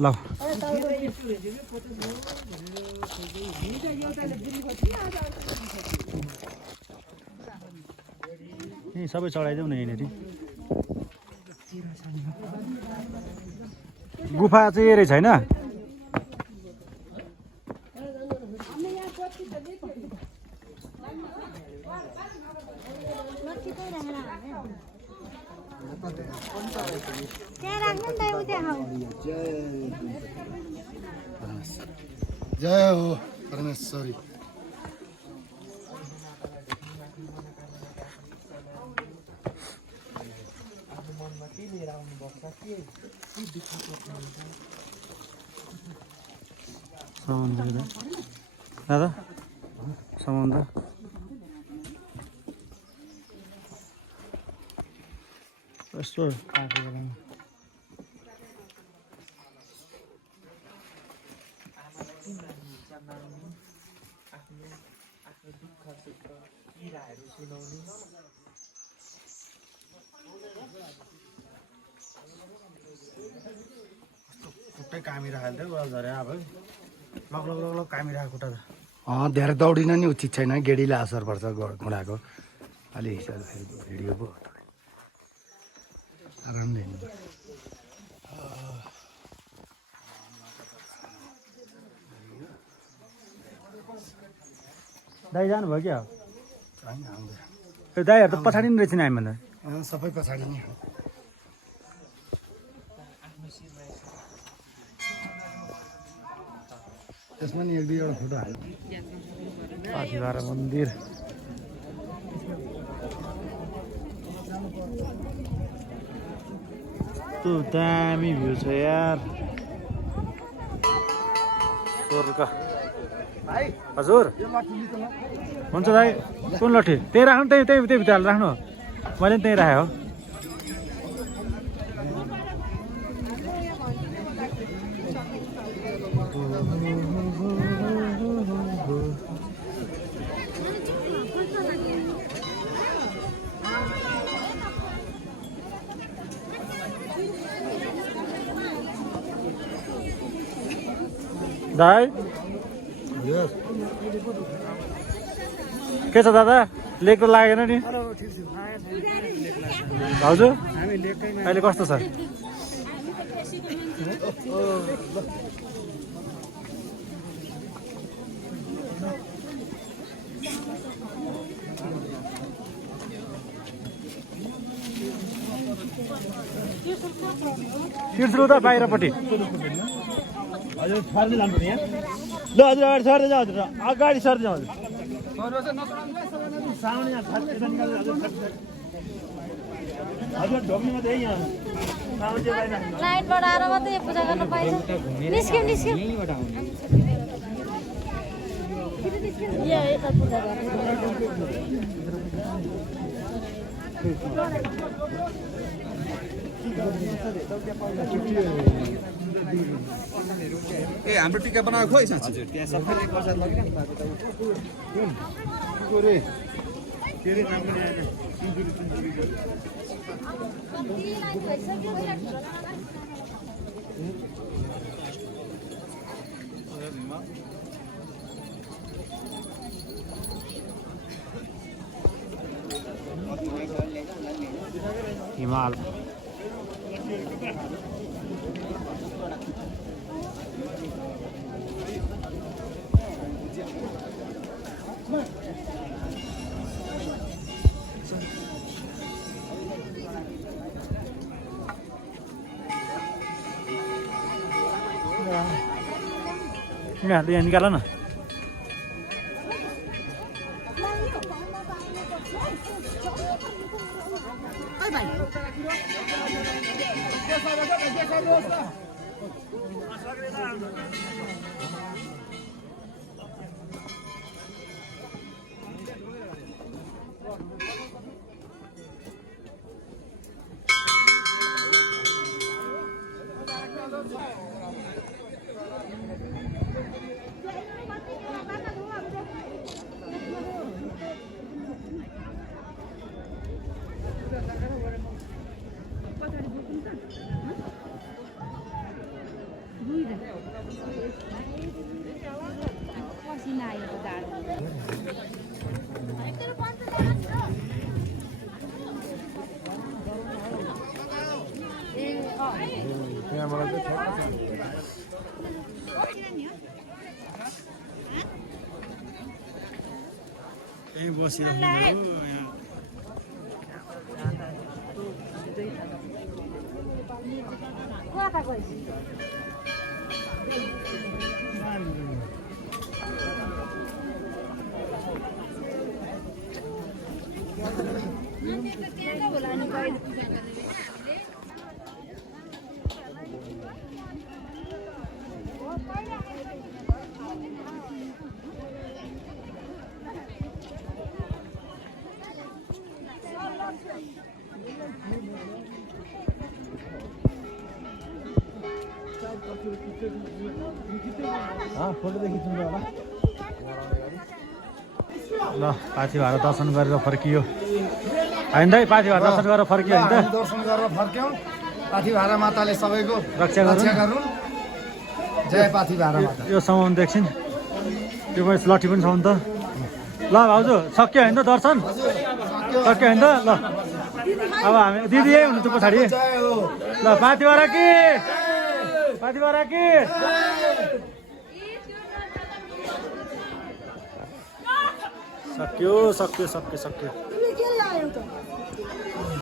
ल यही सबै चढाइदेऊ न यहीँनिर गुफा चाहिँ यही रहेछ होइन जय हो परमेश्वरी दादा समुद्र यस्तो खुट्टै कामिरहेको थियो झरे अब लग लग लग लग कामिरहेको खुट्टा त धेरै दौडिन नि उचित छैन गेडीले असर पर्छ घुँडाको अलि भिडियो पो आरामले हिँड्नु दाइ जानुभयो क्या होइन आउँदैन दाइहरू त पछाडि नै रहेछ नि हामीभन्दा सबै पछाडि नै हो त्यसमा नि एक दुईवटा फोटो हाल्यो पाथिभरा मन्दिर त्यो दामी भ्यू छ यार स्वर्ग हजुर हुन्छ दाइ कुन लट्ठी त्यही राख्नु त्यही त्यही त्यही भित्र राख्नु मैले पनि त्यहीँ राखेँ हो दाइ के छ दादा लेक त लागेन नि भाउजू अहिले कस्तो छ तिर्सुल त बाहिरपट्टि हजुर सर्दै लानु पर्ने यहाँ ल हजुर अगाडि सर्दै जाऊ हजुर अगाडि सर्दै जाऊ हजुर ढोक्ने मात्रै यहाँ लाइटबाट आएर मात्रै पूजा गर्न पाइन्छ निस्क्यौँ निस्क्यौँ यता पूजा ए हाम्रो टिका बनाएको खोइ साँच्चै त्यहाँ सबैले प्रसाद लगिरहनु भएको फेरि नाम पनि आएन हिमाल यहाँ निकाल न यही बसिरहेको फोटोदेखि चिन्नु होला ल पाथी भाडा दर्शन गरेर फर्कियो होइन दाइ पाथी भाडा दर्शन गरेर फर्कियो होइन त दर्शन गरेर फर्क्यौँ पाथी भाडा माताले सबैको रक्षा गरून् जय पाथी भाडा माता यो सामान देख्छिन् त्यो पनि लट्ठी पनि छ नि त ल भाउजू सक्यो होइन त दर्शन सक्यो होइन त ल अब हामी दिदी यही हुनुहुन्छ पछाडि ल पाथी भाडा कि सक्यो